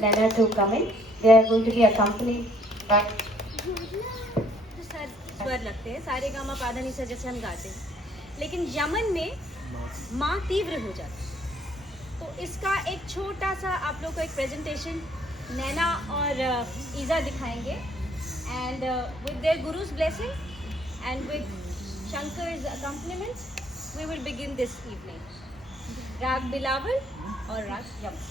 Nana to come in. They are going to be accompanied by स्वर लगते हैं सारे गामा पाधा निसा जैसे हम गाते हैं, लेकिन यमन में माँ तीव्र हो जाती है। तो इसका एक छोटा सा आप लोग को एक प्रेजेंटेशन नैना और ईजा दिखाएंगे, and with their guru's blessing and with Shankar's accompaniment we will begin this evening. Raag Bilawal और raag Yaman.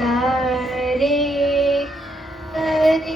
Sare Sare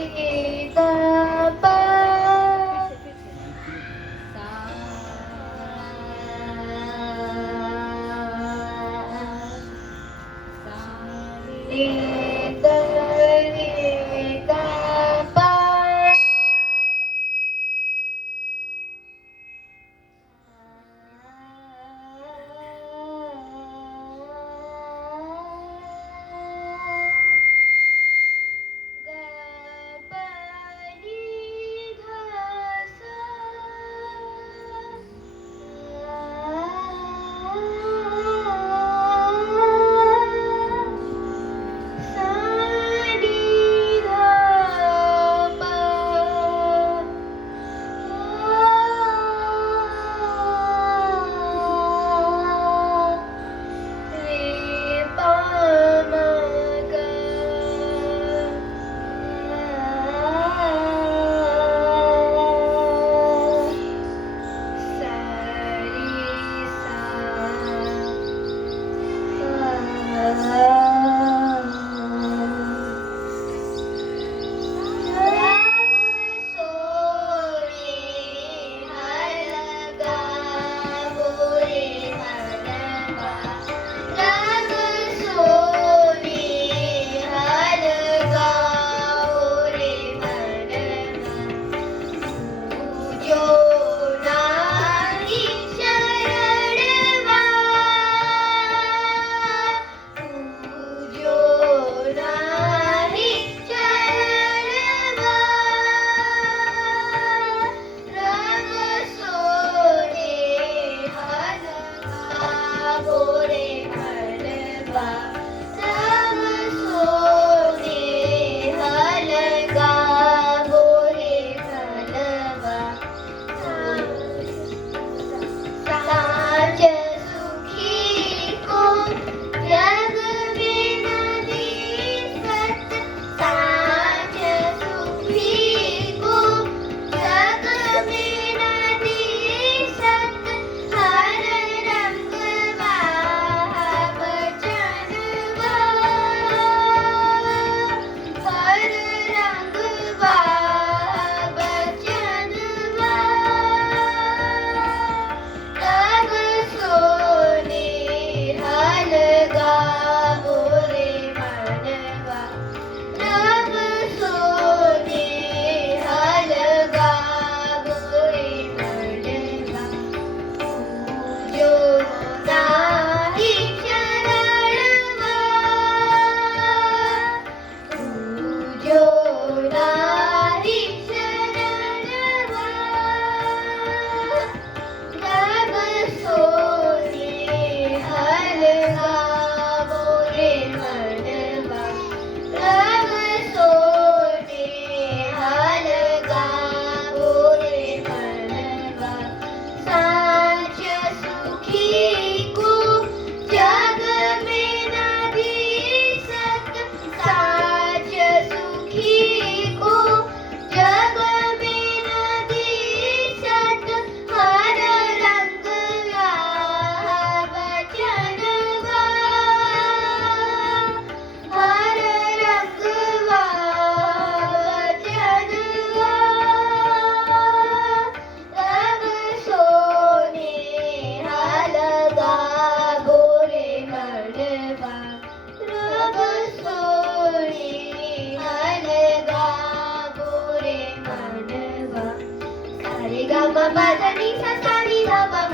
Ga Pa Sare Sare Ga Pa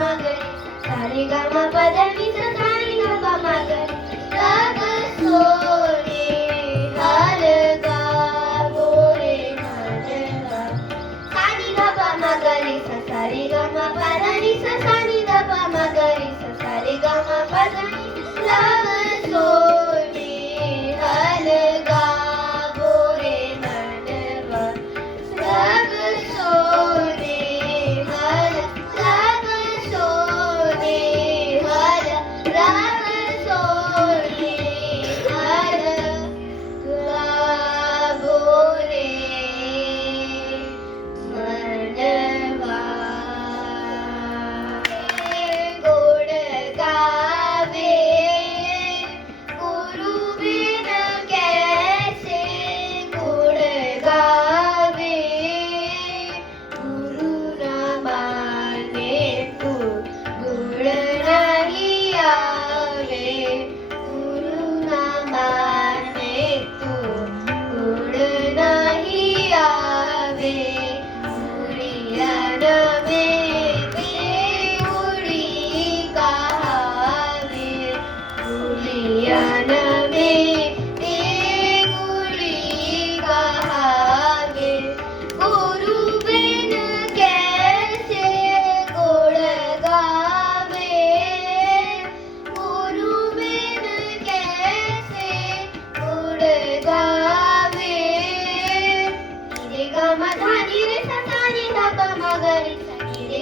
Sare ga ma pa da ni sa sa ni da pa ma ga re ga ga so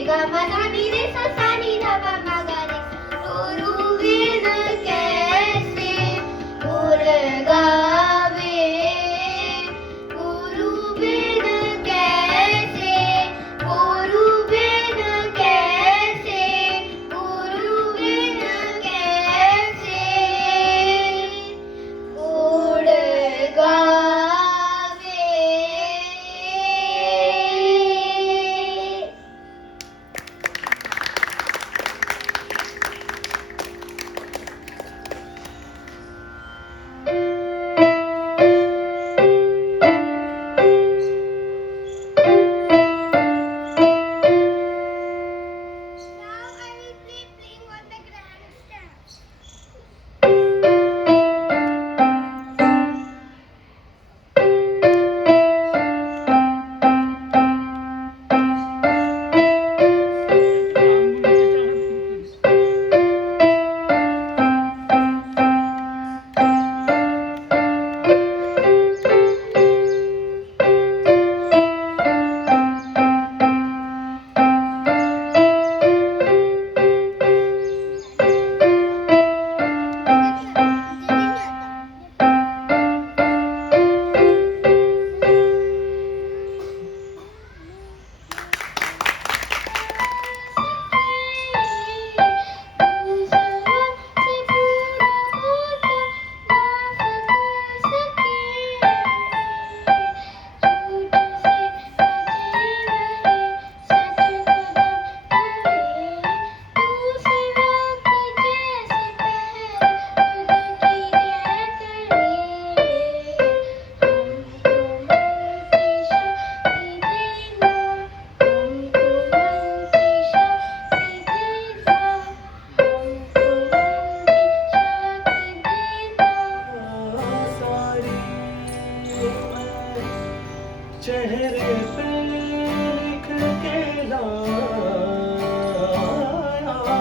गा मा धा नी रे सा सा नी धा पा मा गा रे गुरु बिन कैसे गुर गावे गुरु बिन कैसे गुरु बिन कैसे गुरु बिन कैसे गुण गावे। Now I will be playing on the grandstand. चेहरे पे लिख के लाया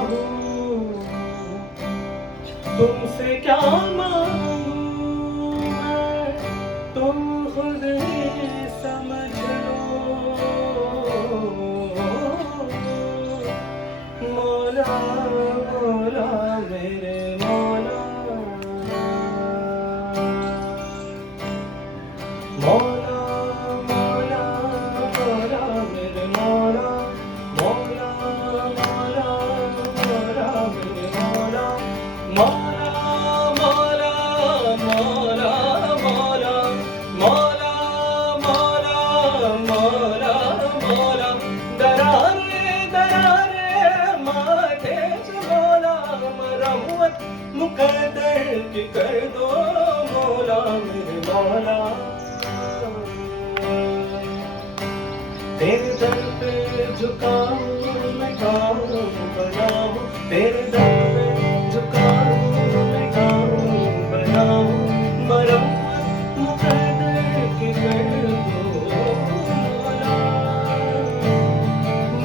हूँ तुमसे क्या मांगूं मैं तुम खुद ही समझ लो मौला मौला मेरे मौला मौला मौला मौला मेरे मौला मौला मौला मौला मेरे मौला मौला मौला मौला मौला मौला मौला मौला मौला दरारे दरारे माथे से मौला मरम्मत मुकद्दर की कर दो मौला मेरे मौला तेरे दर पे झुकाऊं मैं गाऊं बजाऊं तेरे दर पे झुकाऊं मैं गाऊं बजाऊं मरम्मत मुकद्दर की कर दो मौला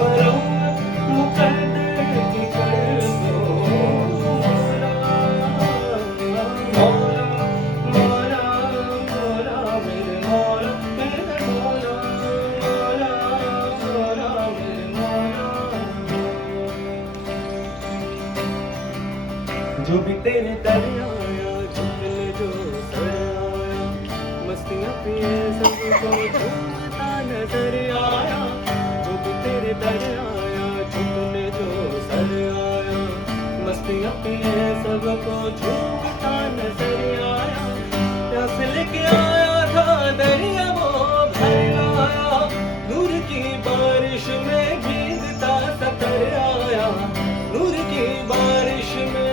मरम्मत मुकद्दर की कर दो मौला मौला मौला मौला मेरे मौला मेरे मौला मौला मौला मेरे मौला जो भी तेरे दर आया झुकने जो सर आया मस्तियाँ पिए सबको झूमता नजर आया जो भी तेरे दर आया झुकने जो सर आया मस्तियाँ पिए सबको झूमता नजर आया प्यास लेके आया था दरिया वो भर आया नूर की बारिश में भीगता सतर आया नूर की बारिश में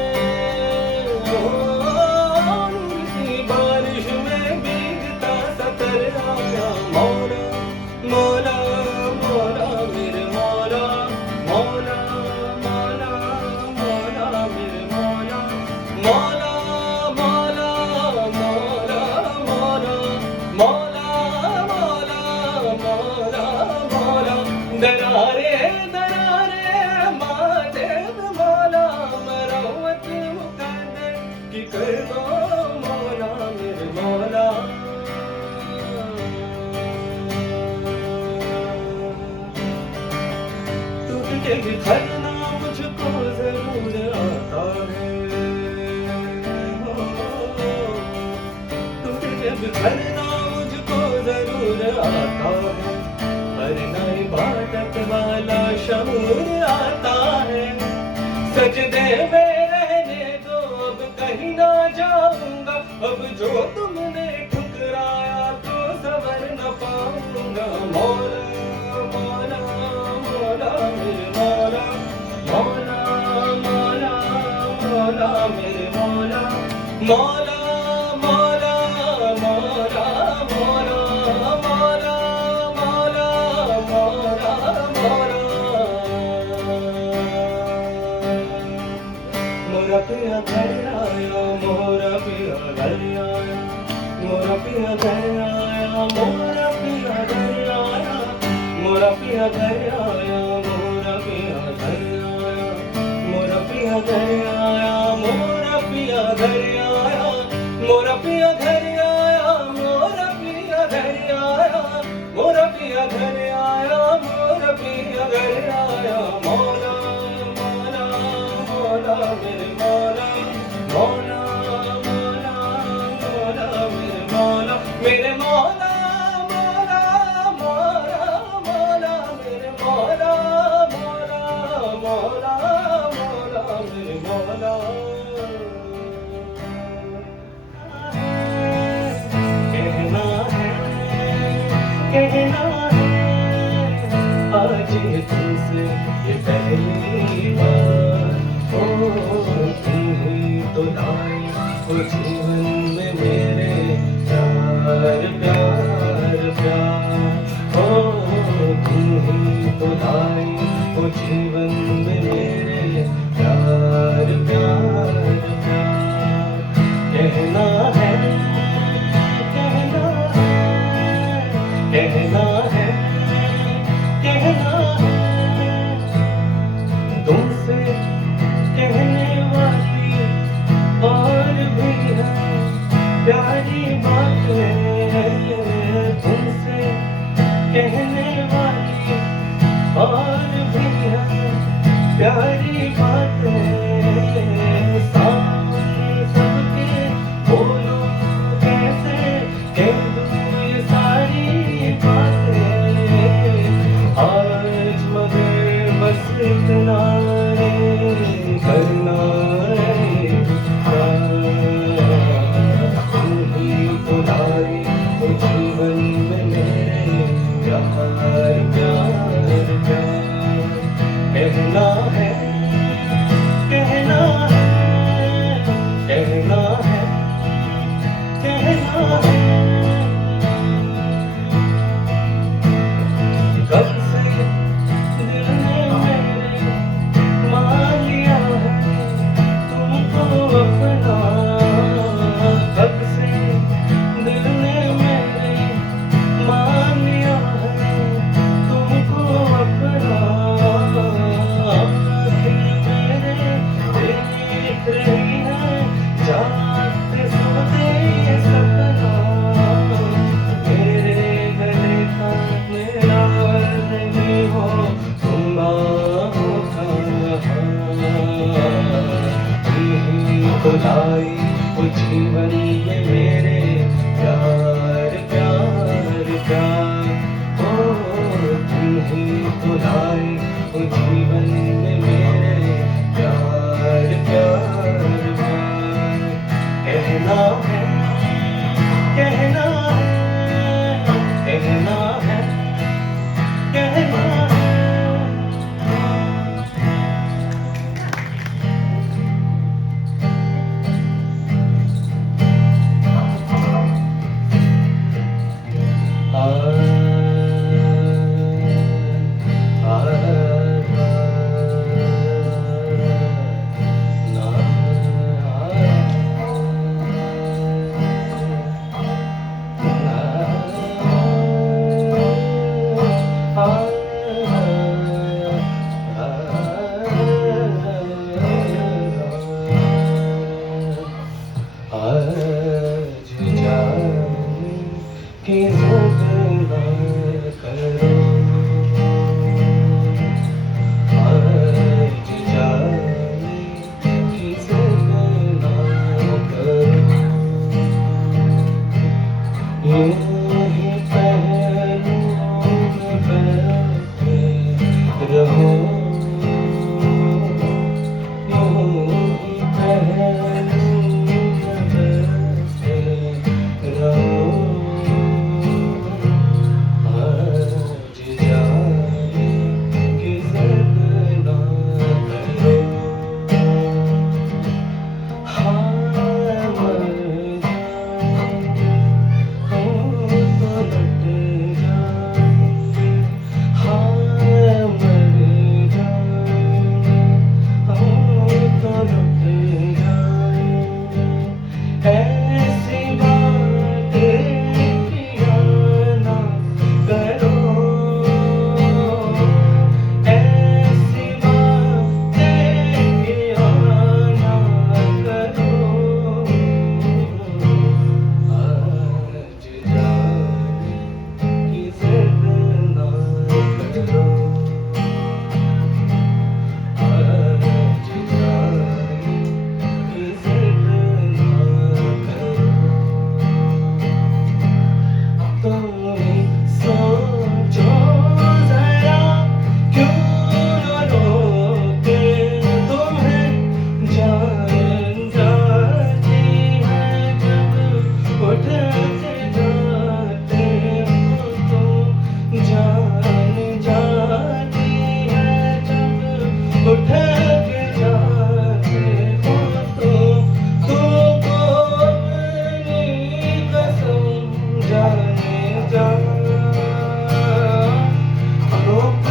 नूर की बारिश में भीगता सतर आया मौला मौला मौला मेरे मौला मौला मौला मौला मेरे मौला मौला तुझे बिखरना मुझको जरूर आता है, तुझे बिखरना मुझको जरूर आता है, पर न इबादत वाला शऊर आता है। सजदे में रहने दो अब कहीं ना जाऊंगा, अब जो तुमने ठुकराया तो सवर न पाऊंगा। मौला मौला मौला मेरे मौला, मौला मौला मौला मेरे मौला, मौला मौला मौला मौला मौला मौला मौला मौला। मोरा पिया घर आया, मोरा पिया घर आया, मोरा पिया घर आया, मोरा पिया घर आया, मोरा पिया घर आया, मोरा पिया घर आया, मोरा पिया घर आया, मोरा पिया घर आया, मोरा पिया घर आया, मोरा पिया घर आया, मोरा पिया घर आया, मोरा पिया घर आया। मौला मौला मौला मेरे मौला, मौला मौला मौला मेरे मौला, मेरे मौला मौला मौला मौला मेरे मौला, मौला मौला मौला मेरे मौला। कहना है कहना है आज ये तुमसे ये पहली बार, ओ तुम ही तो लाई हो जीवन में मेरे प्यार प्यार प्यार, ओ तुम ही तो लाई हो जीवन में मेरे प्यार प्यार प्यार। कहना है कहना है कहना है कहना है तुमसे कहने वाली और भी है प्यारी बातें, तुमसे कहने वाली और भी है प्यारी बातें। सामने सबके बोलो कैसे कह दूँ ये सारी बातें, आज मगर बस इतना है करना है तुम ही तो लाई हो जीवन में मेरे प्यार प्यार प्यार। कहना है यूं ही पहलुओं में बैठे रहो, यूं ही पहलुओं में बैठे रहो। आज जाने की जिद ना करो, हाँ मर जाएंगे हम तो लट जाएंगे, हाँ मर जाएंगे हम तो लट जाएंगे। ऐसी बातें किया ना करो, ऐसी बातें किया ना करो। आज जाने की जिद ना करो, आज जाने की जिद ना करो। तुम ही सोचो जरा, क्यों न रोके तुम्हें जान जाती है जब उठ के जाते हो तुम, जान जाती है जब उठ के जाते हो तुम। तुमको अपनी कसम जाने जा, रोक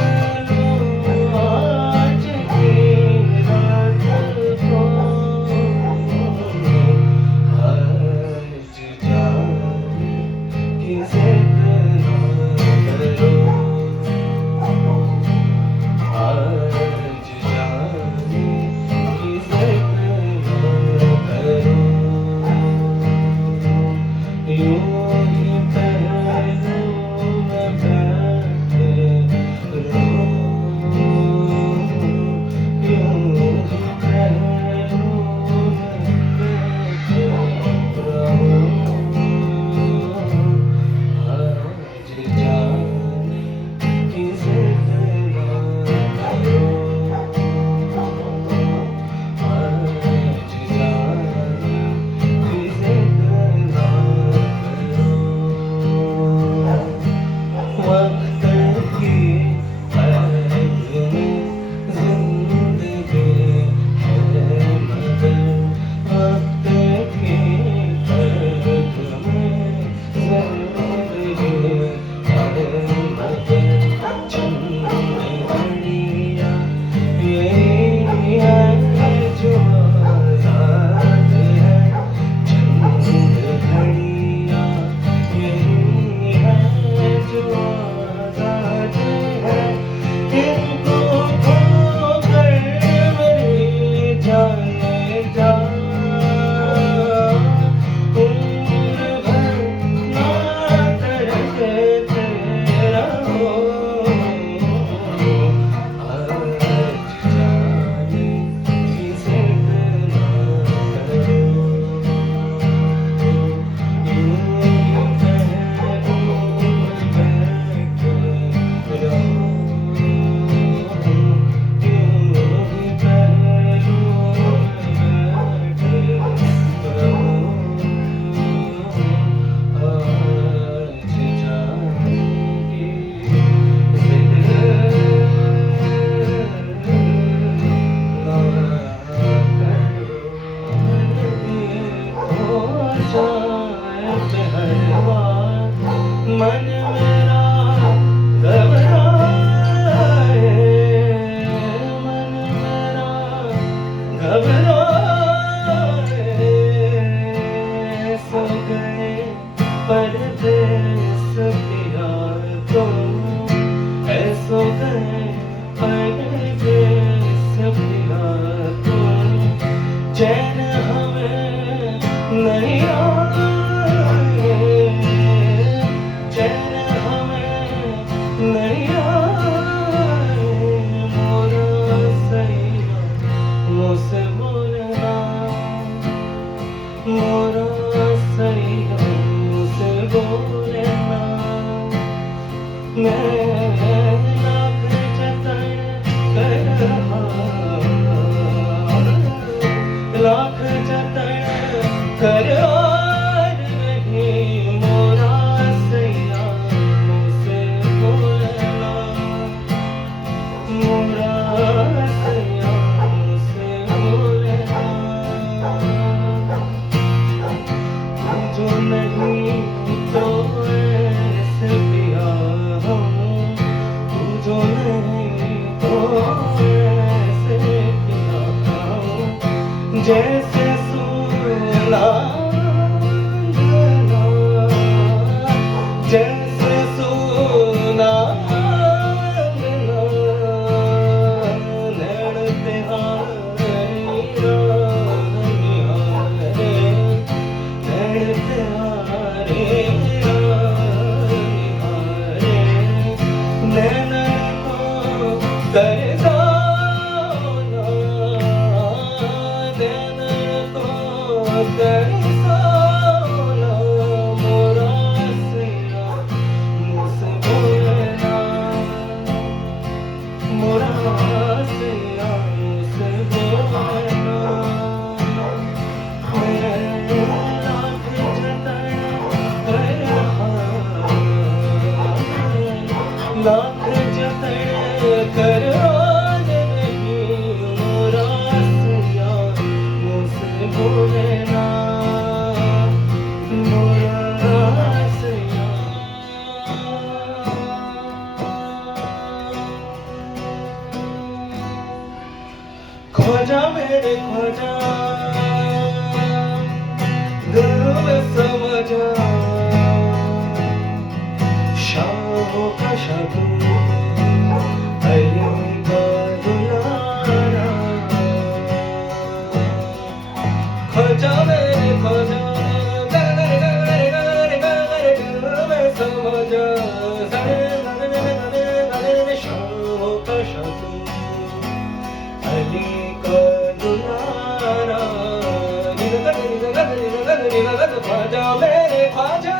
लो आज की रात को। आज जाने की जिद ना करो, आज जाने की जिद ना करो। यूं ही पहलुओं में बैठे रहो, यूं ही पहलुओं में बैठे रहो। आज जाने की जिद ना करो, आज जाने की जिद ना करो। वक्त की कैद में जिंदगी है मगर, वक्त की कैद में जिंदगी है मगर। चंद घड़ियां यही है जो आजाद है, चंद घड़ियां यही है जो आजाद है। इनको खोकर मेरी जाने जा, उम्र भर ना तरसते रहो। आज जाने की जिद ना करो, यूं ही पहलुओं में बैठे रहो, यूं ही पहलुओं में बैठे रहो। आज जाने की जिद ना करो। हो जाए पहलवान मन मेरा घबराए, मन मेरा घबराए। सो गए परदेस पिया तुम, ऐसो गए परदेस पिया तुम। चैन हमें नहीं आए, चैन नहीं तो ऐसे पिया हूँ, तू जो नहीं तो ऐसे पिया हूँ, जैसे सोना जैसे सोना नैन तिहारे नैन तिहारे नैन को तरसाना नैन को तरसाना मोरा सिया मुझसे बोलना मोरा सिया मुझसे बोलना लाख जतन कर आज नहीं मोरा सिया मुझसे बोलना मोरा सिया ख्वाजा मेरे ख्वाजा दिल में समा जा शाहों का शादू अली का दुलारा ख्वाजा मेरे ख्वाजा दिल में समा जा शाहों का शादू अली का दुलारा ख्वाजा मेरे ख्वाजा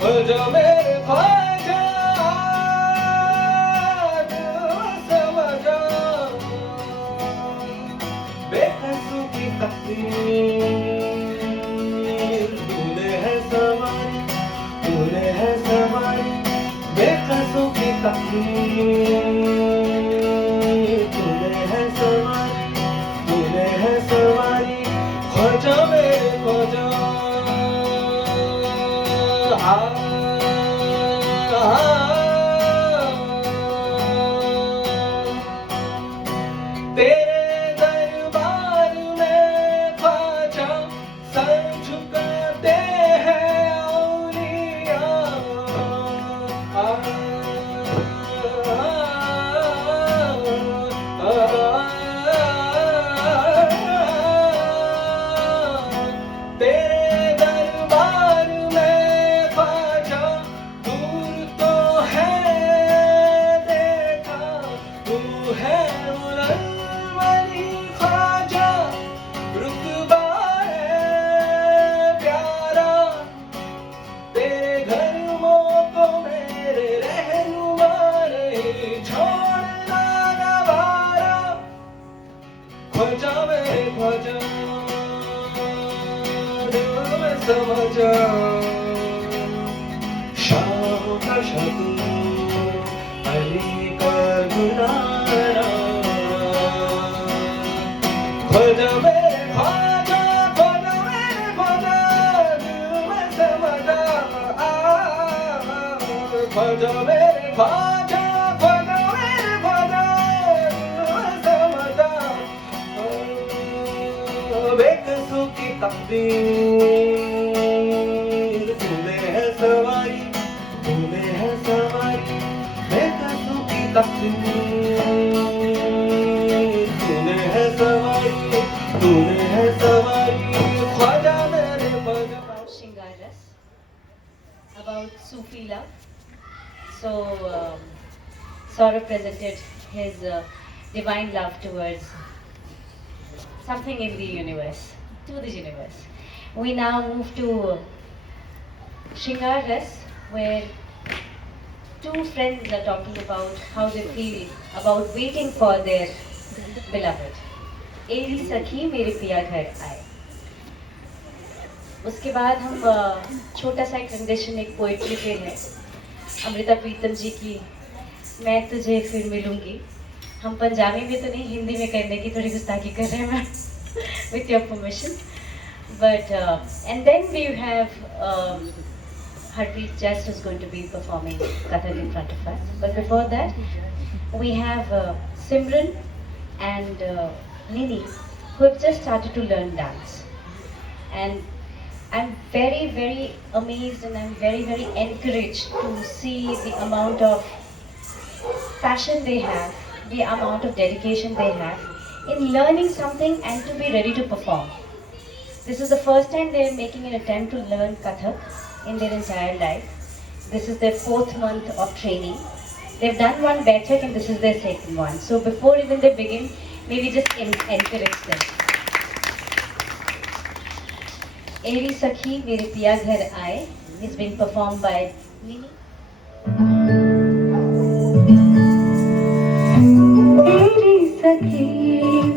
ख्वाजा मेरे ख्वाजा समझा बेकसों की तकदीर तूने है सवारी तूने है सवारी बेकसों की तकदीर तूने है सवारी तूने है सवारी ख्वाजा मेरे ख्वाजा तेरे दरबार में ख्वाजा सर झुकाते हैं औलिया तेरे दरबार में ख्वाजा दूर तो है देखा तू है मुरवली ख्वाजा रुतबा है प्यारा तेरे घर को मेरे रहनुमा नहीं छोड़ना गवारा ख्वाजा मेरे ख्वाजा समझा शाहों का शादू अली का दुलारा ख्वाजा मेरे ख्वाजा ख्वाजा मेरे ख्वाजा दिल में समझा ख्वाजा मेरे ख्वाजा ख्वाजा मेरे ख्वाजा दिल में समझा बेकसों की तकदीर तूने है सवारी तूने है सवारी बेकसों की तकदीर तूने है सवारी तूने है सवारी ख्वाजा मेरे Khwaja About Shingar Ras, about Sufi love. So, Saurabh presented his divine love towards something in the universe, to the universe. We now move to Shingar Ras, where two friends are talking about how they feel about waiting for their beloved. एरी सखी मेरे पिया घर आए. उसके बाद हम छोटा सा एक rendition एक पोइट्री पे है अमृता प्रीतम जी की, मैं तुझे फिर मिलूंगी. हम पंजाबी में तो नहीं, हिंदी में करने की थोड़ी गुस्ताखी कर रहे हैं ma'am, with your permission. But and then we have Harpreet Just is going to be performing Kathak in front of us. But before that, we have Simran and Nini, who have just started to learn dance. And I'm very, very amazed and I'm very, very encouraged to see the amount of passion they have, the amount of dedication they have in learning something and to be ready to perform. This is the first time they are making an attempt to learn Kathak in their entire life. This is their 4th month of training. They've done one Baithak and this is their 2nd one. So before even they begin, maybe just encourage them. Eri Sakhi Mere Piya Ghar Aaye is being performed by Nini. तेरी सखी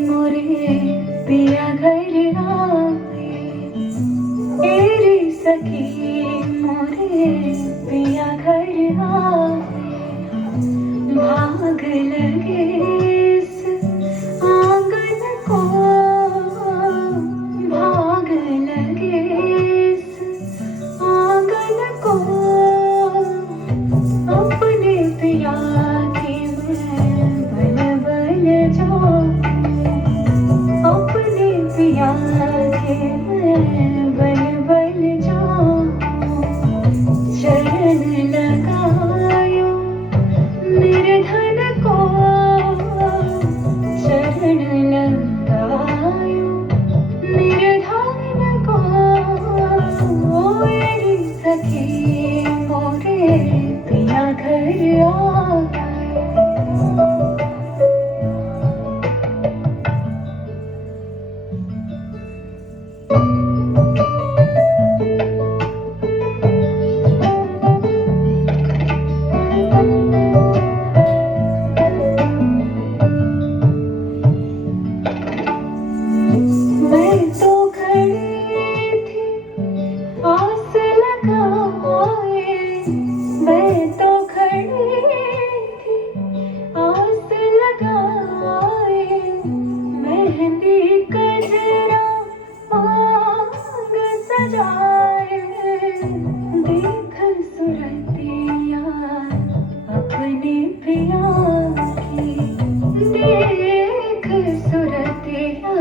मोरे पिया घर आए, तेरी सखी मोरे पिया घर आए, भाग लगे इस आंगन को, भाग लगे इस आंगन को, अपने पिया की मैं बल बल जाऊं, अपने पिया के मैं बल बल जाऊं, चरण लगायो निर्धन को, चरण लगायो निर्धन को, मेरी सखी मोरे पिया घर आए। मैं तो खड़ी थी आस लगाए, मैं तो खड़ी थी आस लगाए, मेहंदी गजरा मांग सजाए, देख सुरतिया अपने पिया की, देख सुरतिया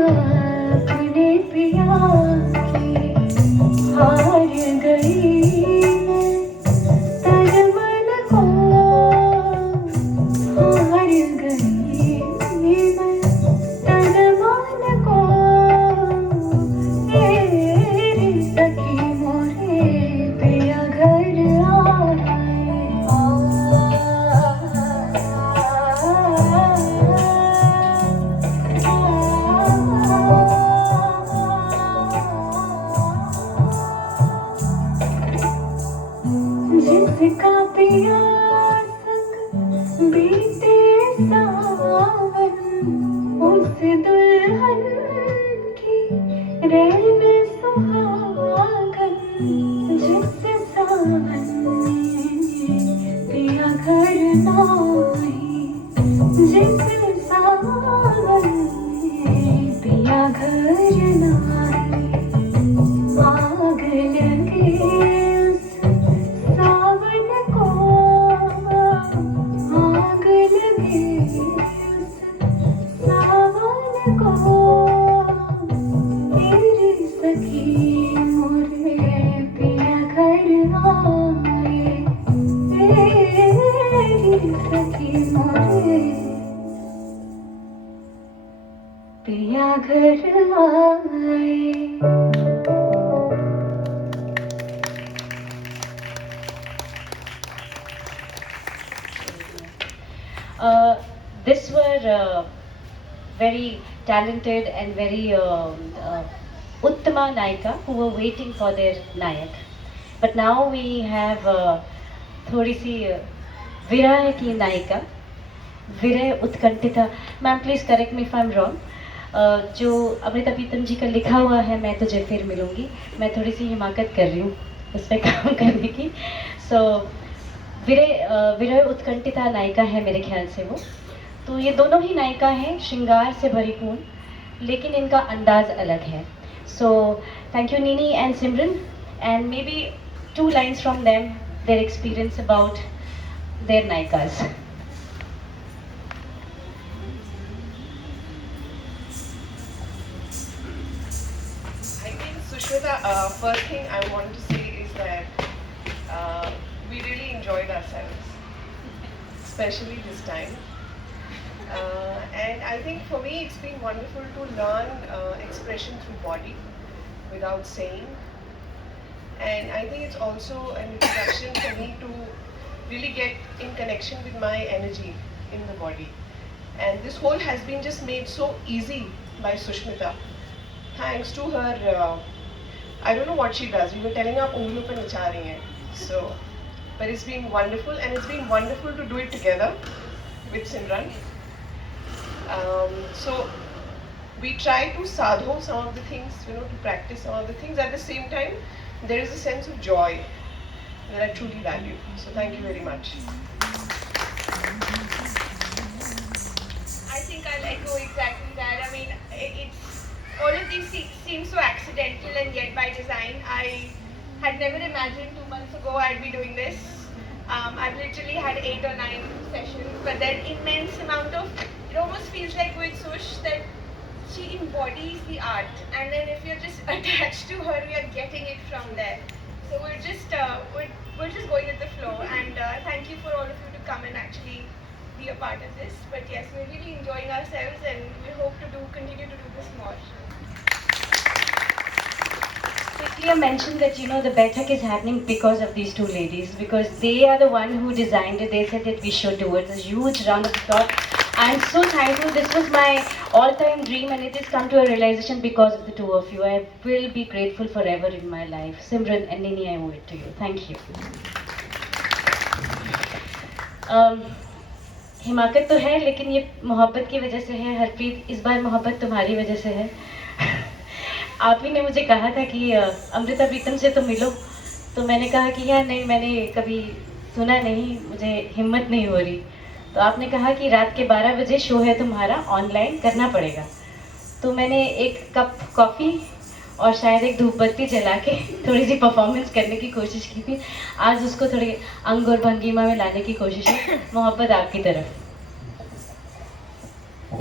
अपने पिया की, हार गई मैं तन मन को, हार गई मैं तन मन को, तेरी सखी मोरे पिया घर जिसका पिया संग बीते सावन, उस दुल्हन की रैन सुहागन, जिस सावन में पिया घर नाई, जिस सावन में पिया घर नाई, आग लगे उस सावन को, आग लगे उस सावन को, तेरी सखी मोरे पिया घर आए, तेरी सखी मोरे पिया घर आए। This were very talented and very Uttama Naika who were waiting for their Nayak. But now we have थोड़ी सी विरह की नायिका, विरह उत्कंठिता. Ma'am please correct me if I am wrong. जो अमृता प्रीतम जी का लिखा हुआ है मैं तुझे फिर मिलूंगी, मैं थोड़ी सी हिमाकत कर रही हूँ उस पर काम करने की. सो विरह उत्कंठिता नायिका है मेरे ख्याल से वो. तो ये दोनों ही नायिका हैं श्रृंगार से भरीपूर्ण, लेकिन इनका अंदाज अलग है. So thank you Neeni and Simran, and may be 2 lines from them, their experience about their nayikas. I think Sushmita, first thing I want to say is that we really enjoyed ourselves, especially this time. And I think for me it's been wonderful to learn expression through body without saying. And I think it's also an introduction for me to really get in connection with my energy in the body. And this whole has been just made so easy by Sushmita. Thanks to her, I don't know what she does. We were telling her ungliyon pe nacha rahi hai. So, but it's been wonderful, and it's been wonderful to do it together with Simran. So we try to sadho some of the things, to practice some of the things. At the same time, there is a sense of joy that I truly value. So thank you very much. I think I'll echo exactly that. I mean, it's all of these seem so accidental and yet by design. I had never imagined 2 months ago I'd be doing this. I've literally had 8 or 9 sessions, but that immense amount of, it almost feels like with Sush that she embodies the art, and then if you're just attached to her, we are getting it from there. So we're just going with the flow, and thank you for all of you to come and actually be a part of this. But yes, we're really enjoying ourselves, and we hope to continue to do this more. Quickly, I mentioned that the Baithak is happening because of these 2 ladies, because they are the one who designed it. They said that we should do it. There's a huge round of applause. I'm so thankful. This was my all-time dream, and it has come to a realization because of the 2 of you. I will be grateful forever in my life. Simran and Nini, I owe it to you. Thank you. हिमाकत तो है, लेकिन ये मोहब्बत की वजह से है. हरप्रीत, इस बार मोहब्बत तुम्हारी वजह से है. आप ही ने मुझे कहा था कि अमृता प्रीतम से तो मिलो, तो मैंने कहा कि यार नहीं, मैंने कभी सुना नहीं, मुझे हिम्मत नहीं हो रही. तो आपने कहा कि रात के 12 बजे शो है तुम्हारा, ऑनलाइन करना पड़ेगा. तो मैंने 1 कप कॉफ़ी और शायद एक धूपबत्ती जला के थोड़ी सी परफॉर्मेंस करने की कोशिश की थी. आज उसको थोड़ी अंग और भंगिमा में लाने की कोशिश है. मोहब्बत आपकी तरफ.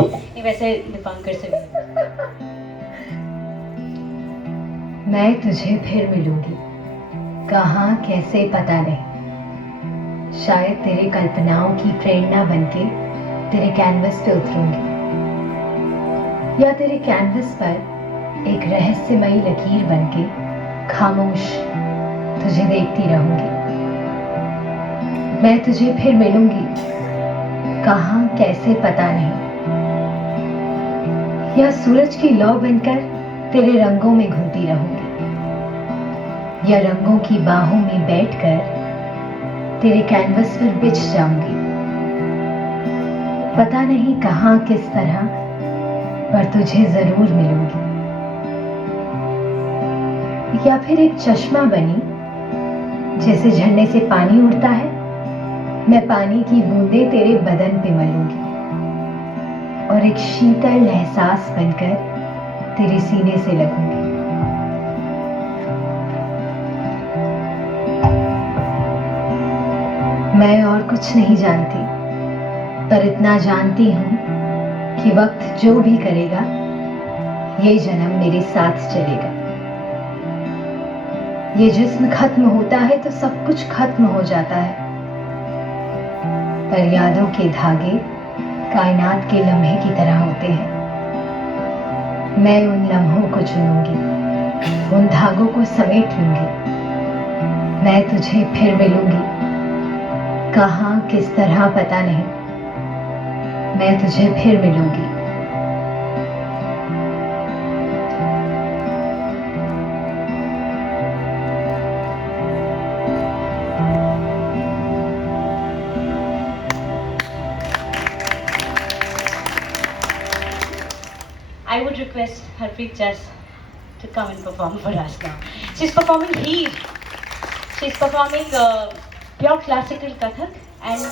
नहीं, वैसे दीपांकर से भी. मैं तुझे फिर मिलूंगी, कहाँ कैसे पता नहीं. शायद तेरे कल्पनाओं की प्रेरणा बनके तेरे कैनवस पे उतरूंगी, या तेरे कैनवस पर एक रहस्यमयी लकीर बनके खामोश तुझे देखती रहूंगी. मैं तुझे फिर मिलूंगी, कहाँ कैसे पता नहीं. या सूरज की लौ बनकर तेरे रंगों में घूमती रहूंगी, या रंगों की बाहों में बैठकर तेरे कैनवस पर बिछ जाऊंगी. पता नहीं कहाँ किस तरह, पर तुझे जरूर मिलूंगी. या फिर एक चश्मा बनी, जैसे झरने से पानी उड़ता है, मैं पानी की बूंदें तेरे बदन पे मलूंगी, और एक शीतल एहसास बनकर तेरे सीने से लगूंगी. मैं और कुछ नहीं जानती, पर इतना जानती हूं कि वक्त जो भी करेगा, ये जन्म मेरे साथ चलेगा. ये जिस्म खत्म होता है तो सब कुछ खत्म हो जाता है, पर यादों के धागे कायनात के लम्हे की तरह होते हैं. मैं उन लम्हों को चुनूंगी, उन धागों को समेट लूंगी. मैं तुझे फिर मिलूंगी, कहाँ किस तरह पता नहीं. मैं तुझे फिर मिलूंगी. I would request Harpreet Jas to come and perform for us now. She's performing Heer. She's performing pure classical Kathak and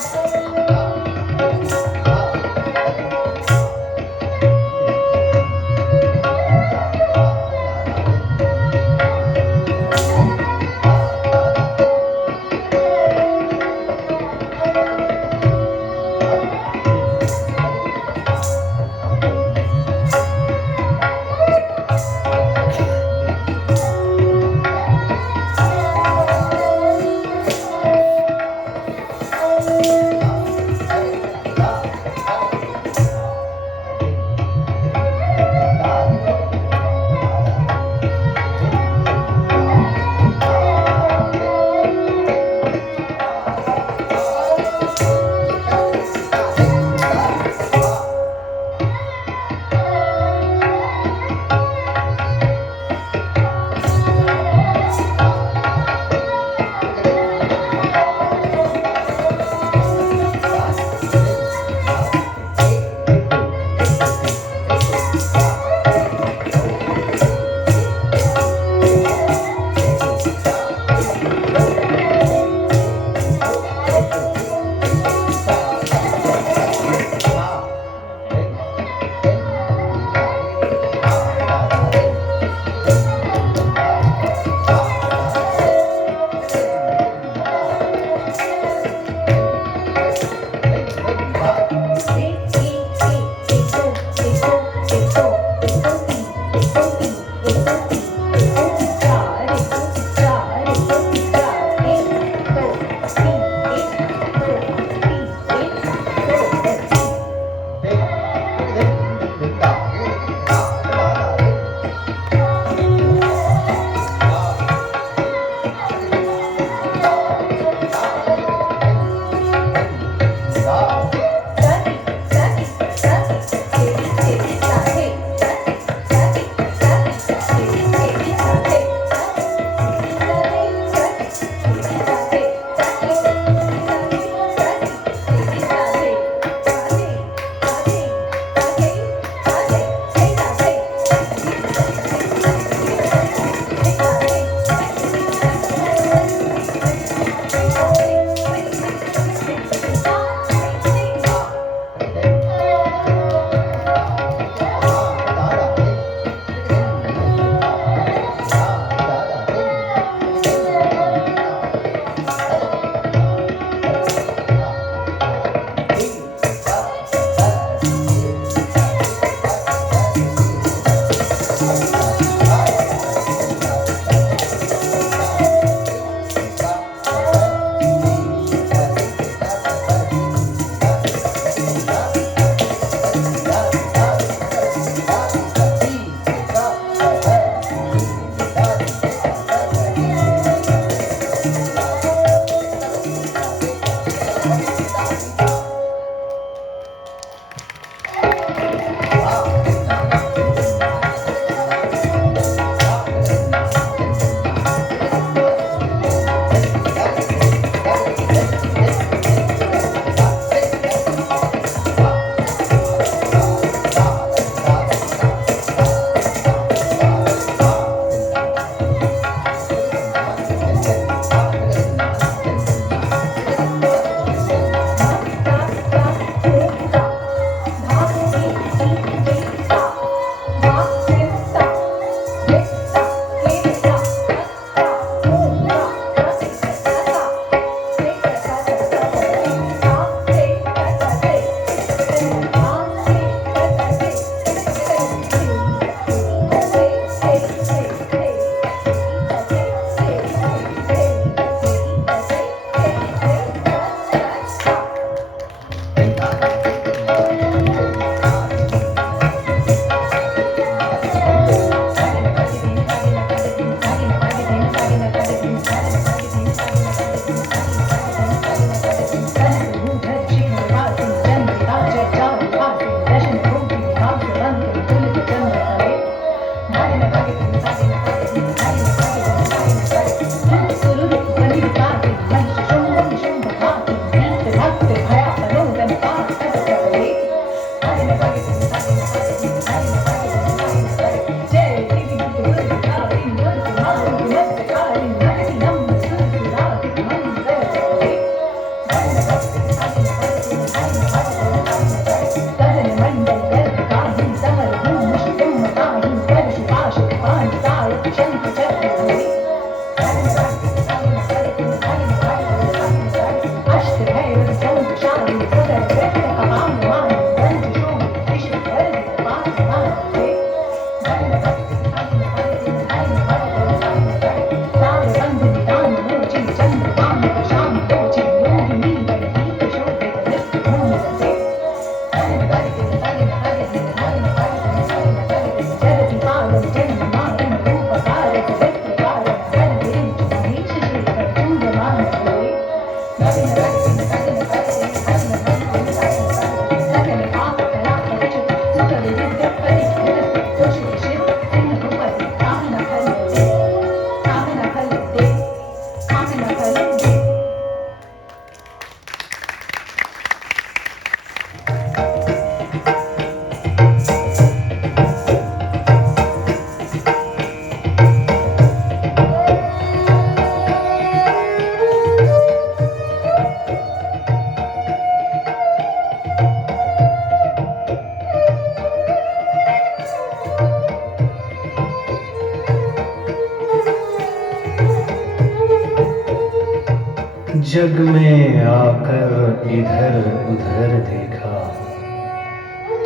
जग में आकर इधर उधर देखा,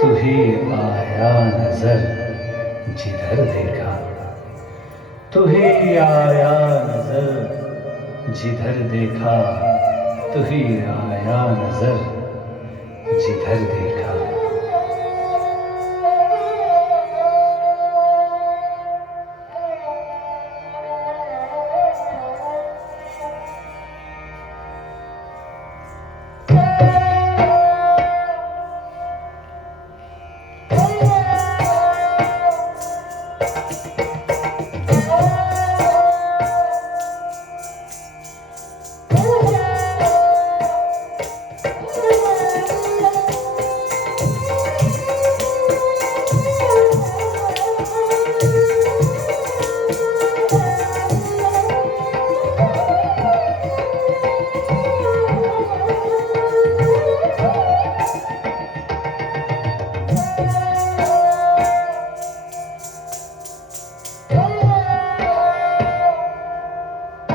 तू ही आया नजर जिधर देखा, तू ही आया नजर जिधर देखा, तू ही आया नजर जिधर देखा।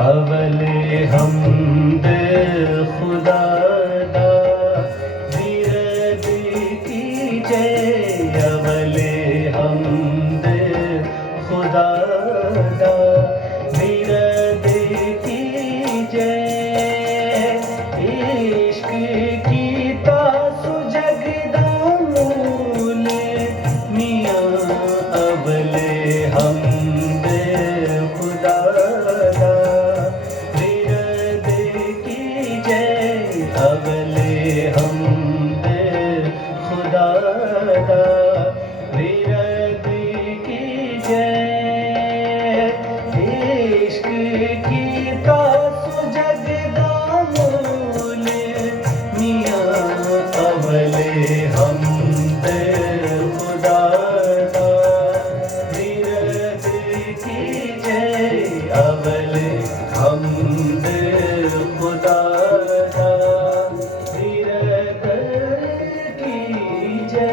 अवले हमद खुदा दा विरद कीजे, अवले हमद खुदा दा विरद कीजे, इश्क की तासु जगदा मूल मियां, अवले हमद खुदा दा अवले हमद खुदा दा विरद कीजे, इश्क की तासु जगदा मूल मियां, अवले हमद खुदा दा विरद कीजे, अवले हमद खुदा दा विरद कीजे।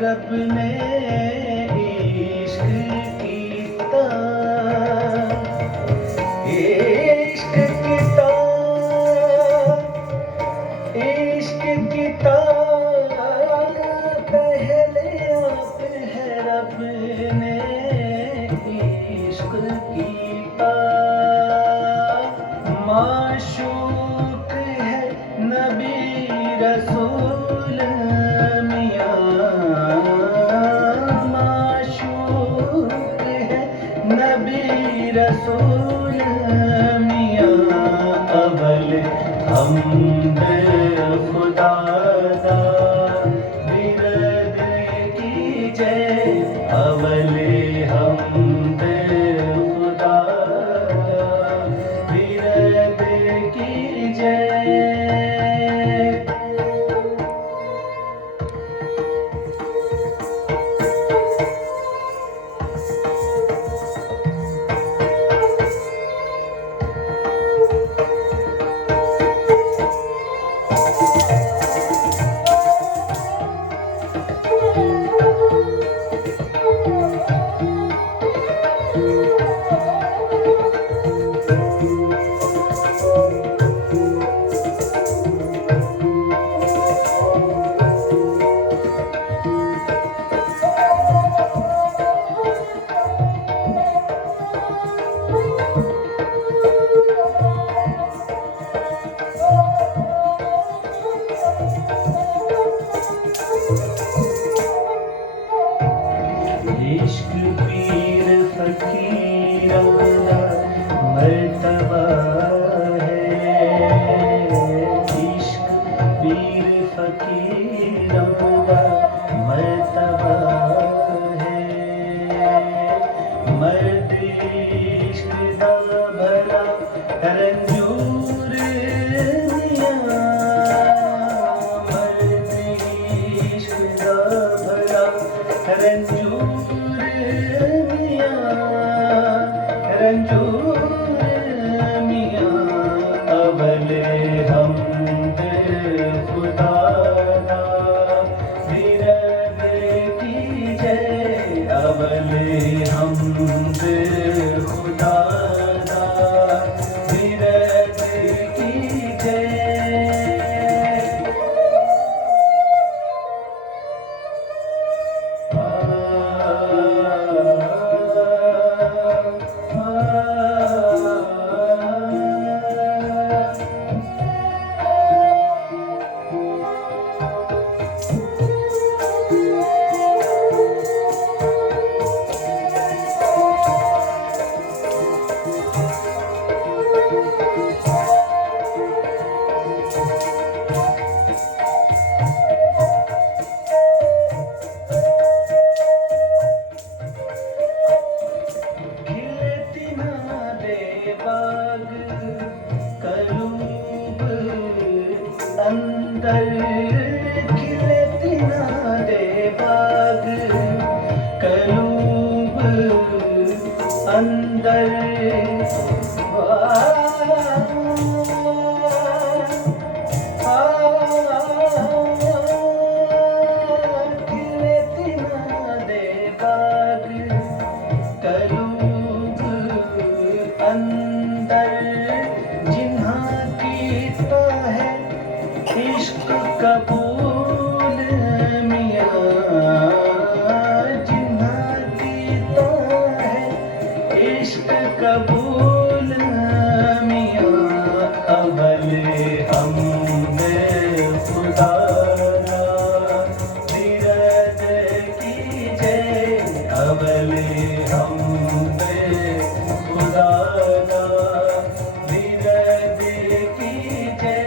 रब ने इश्क कीता, इश्क कीता, इश्क कीता, पहले आप है रब ने इश्क कीता, माशूक है नबी रसूल मियां, माशूक है नबी रसूल मियां, अवले हमद खुदा दा विरद कीजे, अवले हमद खुदा दा विरद कीजे। की लंबा मर्तबा है, मर्द इश्क दा भला रंजूर मियां, मर्द इश्क दा भला रंजूर मियां, रंजूर मियां अवले हम खुदा दा विरद की जय, अवले हम खुदा दा विरद की जय। खिलती ना दे बाग कलूब अंदर, खिलती ना दे बाग कलूब अंदर, खिलती ना दे बाग कलूब अंदर, जिन्हां कीता है इश्क कबूल मियां, जिन्हां कीता है इश्क कबूल मियां, अवले हम खुदा दा विरद की जय, अवले हम खुदा दा विरद की जय।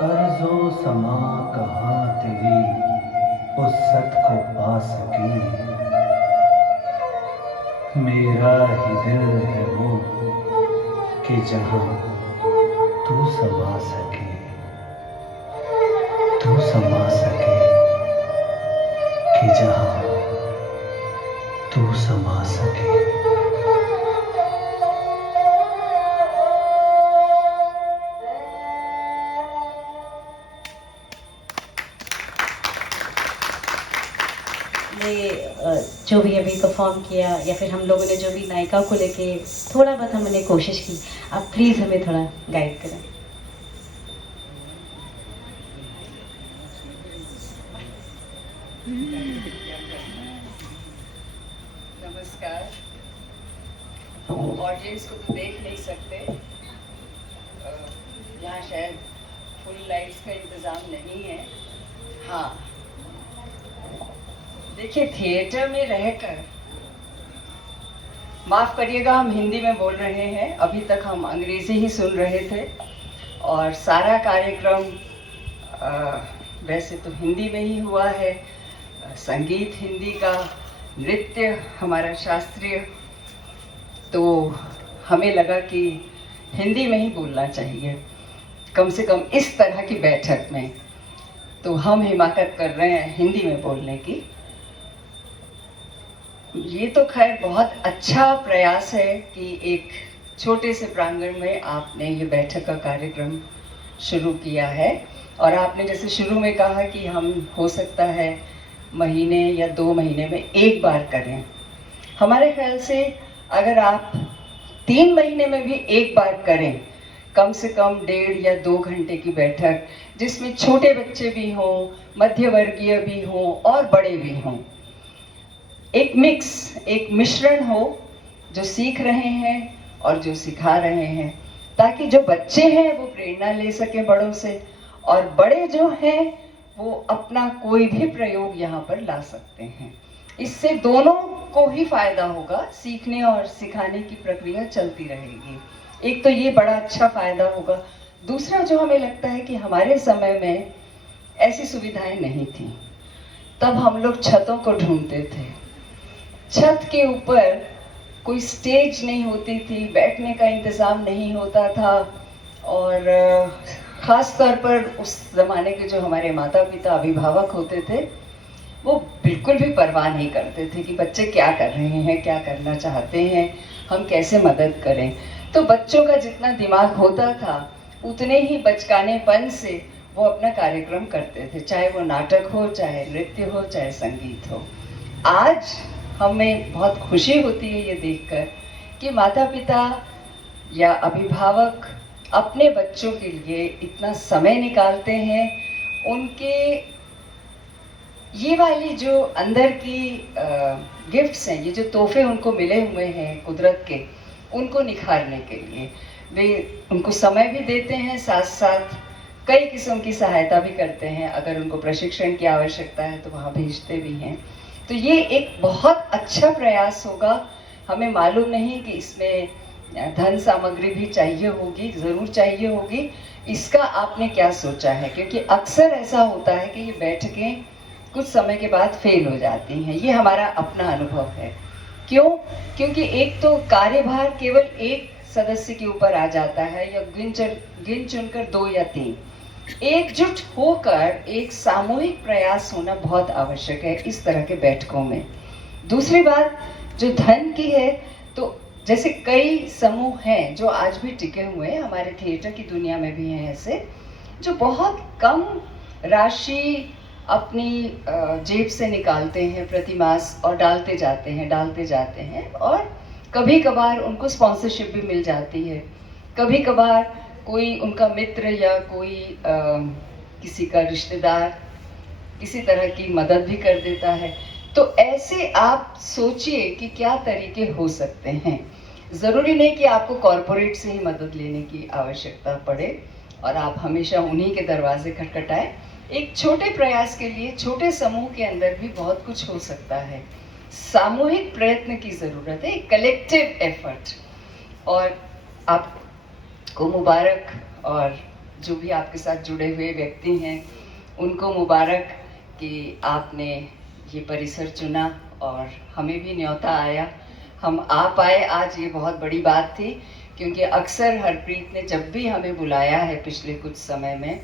अर्ज़ो समा कहाँ तेरी उस्सत को पा सकी, मेरा ही दिल है वो कि जहाँ तू समा सके, तू समा सके कि जहाँ तू समा सके। जो भी अभी परफॉर्म किया या फिर हम लोगों ने जो भी नायिका को लेके थोड़ा बहुत हमने कोशिश की, आप प्लीज़ हमें थोड़ा गाइड करें। नमस्कार। ऑडियंस को तो देख नहीं सकते, यहाँ शायद फुल लाइट्स का इंतज़ाम नहीं है। हाँ, देखिए, थिएटर में रहकर, माफ़ करिएगा हम हिंदी में बोल रहे हैं, अभी तक हम अंग्रेज़ी ही सुन रहे थे और सारा कार्यक्रम वैसे तो हिंदी में ही हुआ है, संगीत हिंदी का, नृत्य हमारा शास्त्रीय, तो हमें लगा कि हिंदी में ही बोलना चाहिए, कम से कम इस तरह की बैठक में। तो हम हिमाकत कर रहे हैं हिंदी में बोलने की। ये तो खैर बहुत अच्छा प्रयास है कि एक छोटे से प्रांगण में आपने ये बैठक का कार्यक्रम शुरू किया है। और आपने जैसे शुरू में कहा कि हम हो सकता है महीने या 2 महीने में एक बार करें। हमारे ख्याल से अगर आप 3 महीने में भी एक बार करें, कम से कम 1.5 या 2 घंटे की बैठक, जिसमें छोटे बच्चे भी हों, मध्य वर्गीय भी हों और बड़े भी हों, एक मिक्स, एक मिश्रण हो, जो सीख रहे हैं और जो सिखा रहे हैं, ताकि जो बच्चे हैं वो प्रेरणा ले सकें बड़ों से, और बड़े जो हैं वो अपना कोई भी प्रयोग यहाँ पर ला सकते हैं। इससे दोनों को ही फायदा होगा, सीखने और सिखाने की प्रक्रिया चलती रहेगी। एक तो ये बड़ा अच्छा फायदा होगा। दूसरा जो हमें लगता है कि हमारे समय में ऐसी सुविधाएं नहीं थी, तब हम लोग छतों को ढूंढते थे। छत के ऊपर कोई स्टेज नहीं होती थी, बैठने का इंतज़ाम नहीं होता था, और ख़ास तौर पर उस ज़माने के जो हमारे माता पिता अभिभावक होते थे, वो बिल्कुल भी परवाह नहीं करते थे कि बच्चे क्या कर रहे हैं, क्या करना चाहते हैं, हम कैसे मदद करें। तो बच्चों का जितना दिमाग होता था उतने ही बचकानेपन से वो अपना कार्यक्रम करते थे, चाहे वो नाटक हो, चाहे नृत्य हो, चाहे संगीत हो। आज हमें बहुत खुशी होती है ये देखकर कि माता पिता या अभिभावक अपने बच्चों के लिए इतना समय निकालते हैं, उनके ये वाली जो अंदर की गिफ्ट्स हैं, ये जो तोहफे उनको मिले हुए हैं कुदरत के, उनको निखारने के लिए वे उनको समय भी देते हैं, साथ साथ कई किस्म की सहायता भी करते हैं। अगर उनको प्रशिक्षण की आवश्यकता है तो वहाँ भेजते भी हैं। तो ये एक बहुत अच्छा प्रयास होगा। हमें मालूम नहीं कि इसमें धन सामग्री भी चाहिए होगी, ज़रूर चाहिए होगी। इसका आपने क्या सोचा है? क्योंकि अक्सर ऐसा होता है कि ये बैठकें कुछ समय के बाद फेल हो जाती हैं। ये हमारा अपना अनुभव है। क्यों? क्योंकि एक तो कार्यभार केवल एक सदस्य के ऊपर आ जाता है, या गिन चुनकर 2 या 3। एकजुट होकर एक सामूहिक प्रयास होना बहुत आवश्यक है इस तरह के बैठकों में। दूसरी बात जो धन की है, तो जैसे कई समूह हैं जो आज भी टिके हुए हैं, हमारे थिएटर की दुनिया में भी हैं ऐसे, जो बहुत कम राशि अपनी जेब से निकालते हैं प्रतिमास और डालते जाते हैं, और कभी कभार उनको स्पॉन्सरशिप भी मिल जाती है। कभी कभार कोई उनका मित्र या कोई किसी का रिश्तेदार किसी तरह की मदद भी कर देता है। तो ऐसे आप सोचिए कि क्या तरीके हो सकते हैं। ज़रूरी नहीं कि आपको कॉरपोरेट से ही मदद लेने की आवश्यकता पड़े और आप हमेशा उन्हीं के दरवाजे खटखटाएं। एक छोटे प्रयास के लिए छोटे समूह के अंदर भी बहुत कुछ हो सकता है। सामूहिक प्रयत्न की ज़रूरत है, एक कलेक्टिव एफर्ट। और आपको मुबारक, और जो भी आपके साथ जुड़े हुए व्यक्ति हैं उनको मुबारक कि आपने ये परिसर चुना और हमें भी न्योता आया, हम आ पाए आज। ये बहुत बड़ी बात थी, क्योंकि अक्सर हरप्रीत ने जब भी हमें बुलाया है पिछले कुछ समय में,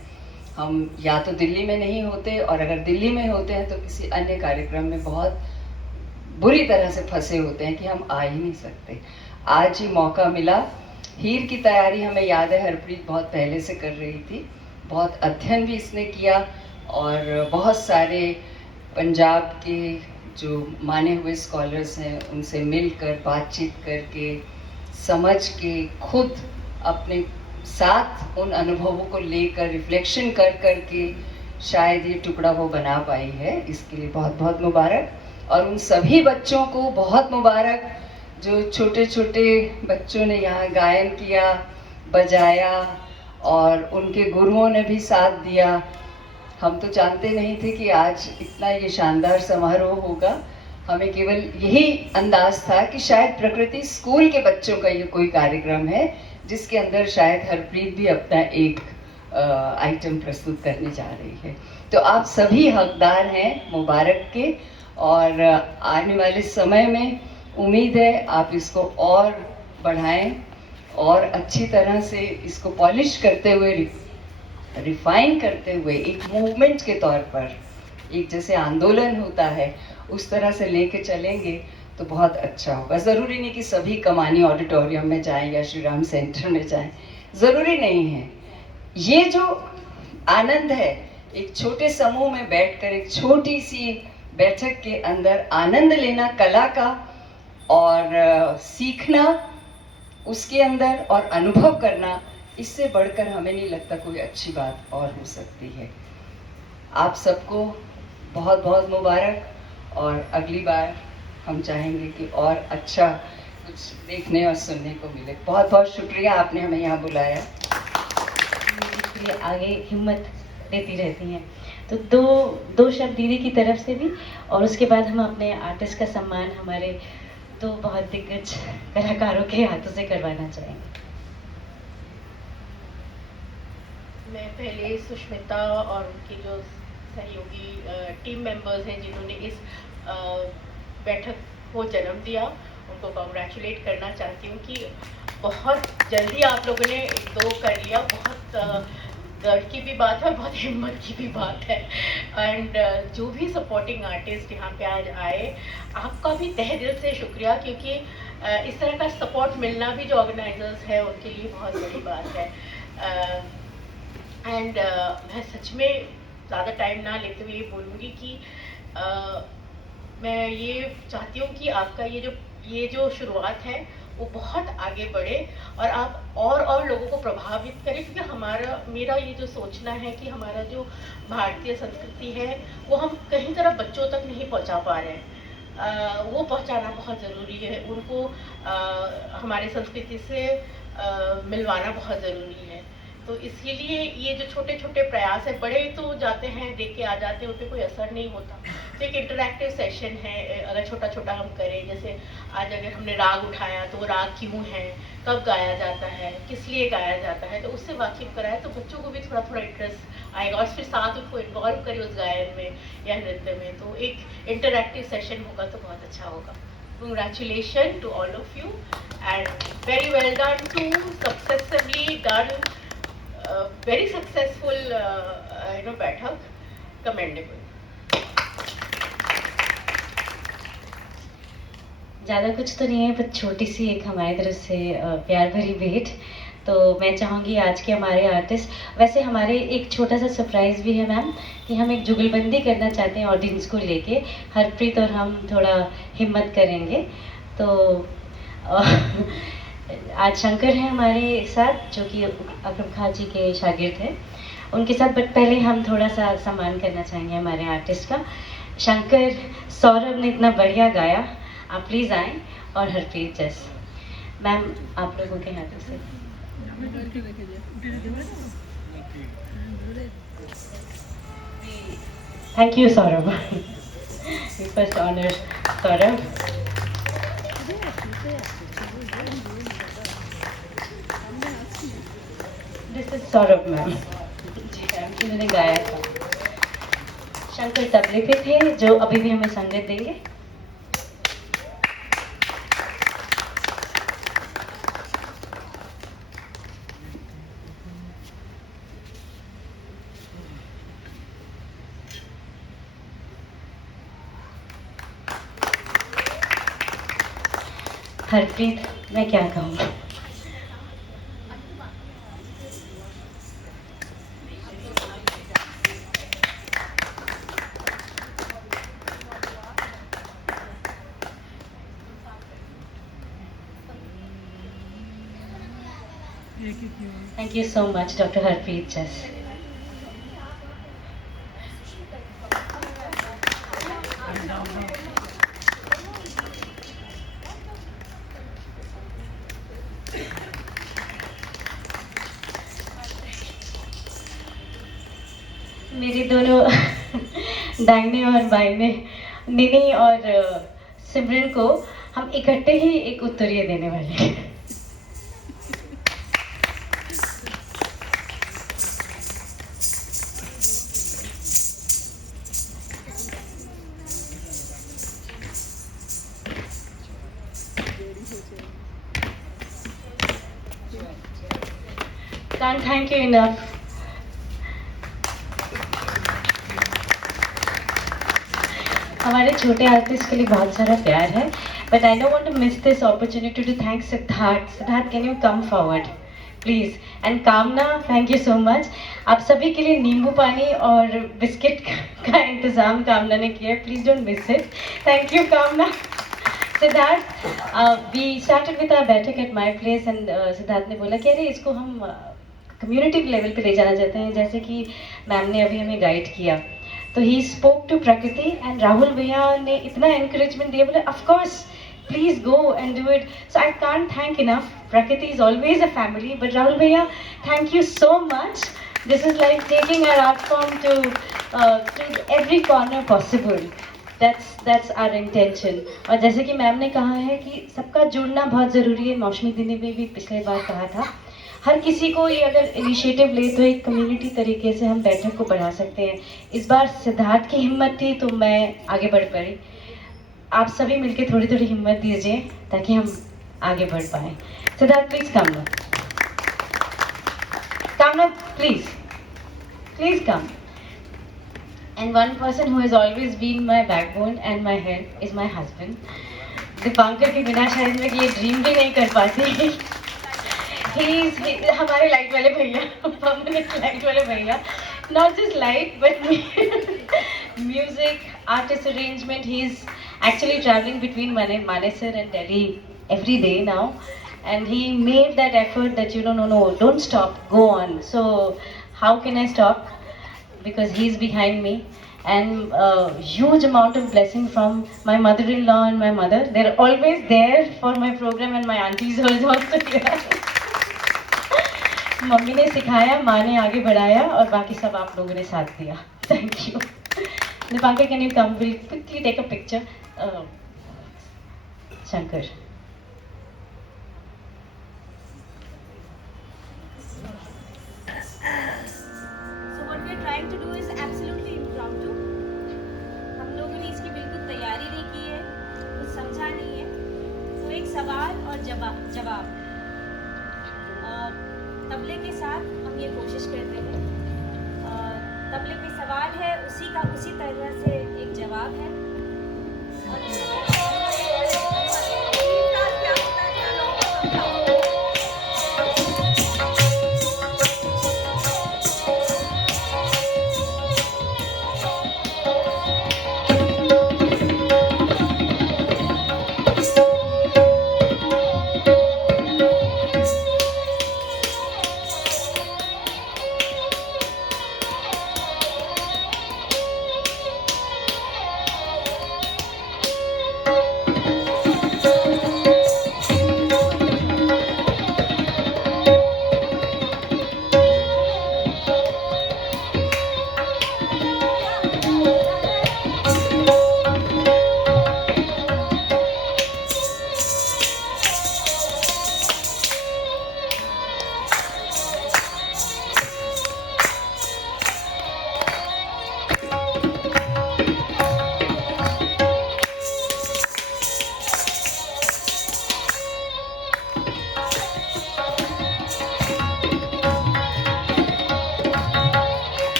हम या तो दिल्ली में नहीं होते, और अगर दिल्ली में होते हैं तो किसी अन्य कार्यक्रम में बहुत बुरी तरह से फंसे होते हैं कि हम आ ही नहीं सकते। आज ही मौका मिला। हीर की तैयारी हमें याद है हरप्रीत बहुत पहले से कर रही थी, बहुत अध्ययन भी इसने किया, और बहुत सारे पंजाब के जो माने हुए स्कॉलर्स हैं उनसे मिलकर बातचीत करके समझ के खुद अपने साथ उन अनुभवों को लेकर रिफ्लेक्शन कर के शायद ये टुकड़ा वो बना पाई है। इसके लिए बहुत बहुत मुबारक। और उन सभी बच्चों को बहुत मुबारक जो छोटे छोटे बच्चों ने यहाँ गायन किया, बजाया, और उनके गुरुओं ने भी साथ दिया। हम तो जानते नहीं थे कि आज इतना ये शानदार समारोह होगा। हमें केवल यही अंदाज था कि शायद प्रकृति स्कूल के बच्चों का ये कोई कार्यक्रम है जिसके अंदर शायद हरप्रीत भी अपना एक आइटम प्रस्तुत करने जा रही है। तो आप सभी हकदार हैं मुबारक के, और आने वाले समय में उम्मीद है आप इसको और बढ़ाएं और अच्छी तरह से इसको पॉलिश करते हुए, रिफाइन करते हुए एक मूवमेंट के तौर पर, एक जैसे आंदोलन होता है उस तरह से लेके चलेंगे तो बहुत अच्छा होगा। ज़रूरी नहीं कि सभी कमानी ऑडिटोरियम में जाएं या श्री राम सेंटर में जाएं, ज़रूरी नहीं है। ये जो आनंद है एक छोटे समूह में बैठकर एक छोटी सी बैठक के अंदर आनंद लेना कला का और सीखना उसके अंदर और अनुभव करना, इससे बढ़कर हमें नहीं लगता कोई अच्छी बात और हो सकती है। आप सबको बहुत बहुत मुबारक और अगली बार हम चाहेंगे कि और अच्छा कुछ देखने और सुनने को मिले। बहुत बहुत शुक्रिया आपने हमें यहाँ बुलाया। ये आगे हिम्मत देती रहती हैं। तो दो शब्द दीदी की तरफ से भी, और उसके बाद हम अपने आर्टिस्ट का सम्मान हमारे दो बहुत दिग्गज कलाकारों के हाथों से करवाना चाहेंगे। मैं पहले सुष्मिता और उनकी जो सहयोगी टीम मेंबर्स हैं जिन्होंने इस बैठक को जन्म दिया, उनको कॉन्ग्रेचुलेट करना चाहती हूँ कि बहुत जल्दी आप लोगों ने दो कर लिया। बहुत गर्व की भी बात है, बहुत हिम्मत की भी बात है। एंड जो भी सपोर्टिंग आर्टिस्ट यहाँ पे आज आए, आपका भी तहे दिल से शुक्रिया, क्योंकि इस तरह का सपोर्ट मिलना भी जो ऑर्गेनाइजर्स है उनके लिए बहुत बड़ी बात है। एंड मैं सच में ज़्यादा टाइम ना लेते हुए ये बोलूँगी कि मैं ये चाहती हूँ कि आपका ये जो शुरुआत है वो बहुत आगे बढ़े और आप और लोगों को प्रभावित करें, क्योंकि मेरा ये जो सोचना है कि हमारा जो भारतीय संस्कृति है वो हम कहीं तरह बच्चों तक नहीं पहुँचा पा रहे हैं। वो पहुँचाना बहुत ज़रूरी है, उनको हमारे संस्कृति से मिलवाना बहुत ज़रूरी है। तो इसके लिए ये जो छोटे छोटे प्रयास है, बड़े तो जाते हैं देख के आ जाते हैं, उन पर कोई असर नहीं होता। तो एक इंटरैक्टिव सेशन है, अगर छोटा छोटा हम करें, जैसे आज अगर हमने राग उठाया तो वो राग क्यों है, कब गाया जाता है, किस लिए गाया जाता है, तो उससे वाकिफ कराए तो बच्चों को भी थोड़ा थोड़ा इंटरेस्ट आएगा और फिर साथ उनको इन्वॉल्व करें उस गायन में या नृत्य में। तो एक इंटरैक्टिव सेशन होगा तो बहुत अच्छा होगा। Congratulations to all of you and very well done to successively done very successful बैठक, commendable। ज़्यादा कुछ तो नहीं है, बस छोटी सी एक हमारी तरफ से प्यार भरी भेंट। तो मैं चाहूँगी आज के हमारे आर्टिस्ट, वैसे हमारे एक छोटा सा सरप्राइज़ भी है मैम, कि हम एक जुगलबंदी करना चाहते हैं ऑडियंस को लेके। हरप्रीत और हम थोड़ा हिम्मत करेंगे। तो आज शंकर हैं हमारे साथ, जो कि अकरम खान जी के शागिर्द हैं, उनके साथ। बट पहले हम थोड़ा सा सम्मान करना चाहेंगे हमारे आर्टिस्ट का। शंकर, सौरभ ने इतना बढ़िया गाया, आप प्लीज़ आएँ। और हरप्रीत जस मैम, आप लोगों के हाथों से। Thank you Saurabh. We first honor Saurabh. This is Saurabh ma'am. जी मैम, इन्होंने गाया था। शंकर तबले पे थे, जो अभी भी हमें संगत देंगे। हरप्रीत, मैं क्या कहूँ। Thank you so much, Dr. Harpreet Jess. मेरे दोनों दाहिने और बाइने निनी और सिमरन को हम इकट्ठे ही एक उत्तरीय देने वाले हैं। Can't thank you enough. हमारे छोटे आर्टिस्ट के लिए बहुत सारा प्यार है, But I don't want to miss this opportunity to thank Siddharth. Siddharth, can you come forward? Please. And Kamna, thank you so much. आप सभी के लिए नींबू पानी और बिस्किट का इंतजाम कामना ने किया है. Please don't miss it. Thank you, Kamna. Siddharth, we started with our बैठक at my place and Siddharth ने बोला कि अरे इसको हम कम्युनिटी लेवल पे ले जाना चाहते हैं, जैसे कि मैम ने अभी हमें गाइड किया. तो he spoke to Prakriti and Rahul भैया ने इतना एनकरेजमेंट दिया, बोले of course please go and do it. So I can't thank enough. Prakriti is always a family, but Rahul भैया thank you so much. This is like taking our art form to every corner possible. That's our intention. और जैसे कि ma'am ने कहा है कि सबका जुड़ना बहुत ज़रूरी है. मौसमी दीदी ने भी पिछले बार कहा था, हर किसी को ये अगर इनिशिएटिव ले तो एक कम्युनिटी तरीके से हम बैठक को बढ़ा सकते हैं. इस बार सिद्धार्थ की हिम्मत थी तो मैं आगे बढ़ पाई. आप सभी मिलके थोड़ी थोड़ी हिम्मत दीजिए ताकि हम आगे बढ़ पाएँ. सिद्धार्थ प्लीज कामना, कामना please come. And one person who has always been my backbone and my head is my husband. Dipankar के बिना शायद मैं ये ड्रीम भी नहीं कर पाती. हमारे लाइट वाले भैया, परमानेंट लाइट वाले भैया, not just light but music, artist arrangement. He is actually traveling between Manesar and Delhi every day now, and he made that effort that no, don't stop, go on. So how can I stop? Because he's behind me, and huge amount of blessing from my mother-in-law and my mother. They're always there for my program, and my aunties are also here. Mummy ने सिखाया, माँ ने आगे बढ़ाया और बाकी सब आप लोगों ने साथ दिया. Thank you. Dipankar, can you come? We'll quickly take a picture. Shankar. Trying to do is absolutely impromptu. हम लोगों ने इसकी बिल्कुल तैयारी नहीं की है, कुछ समझा नहीं है. तो एक सवाल और जवाब तबले के साथ हम ये कोशिश कर रहे हैं. तबले पे सवाल है, उसी तरह से एक जवाब है.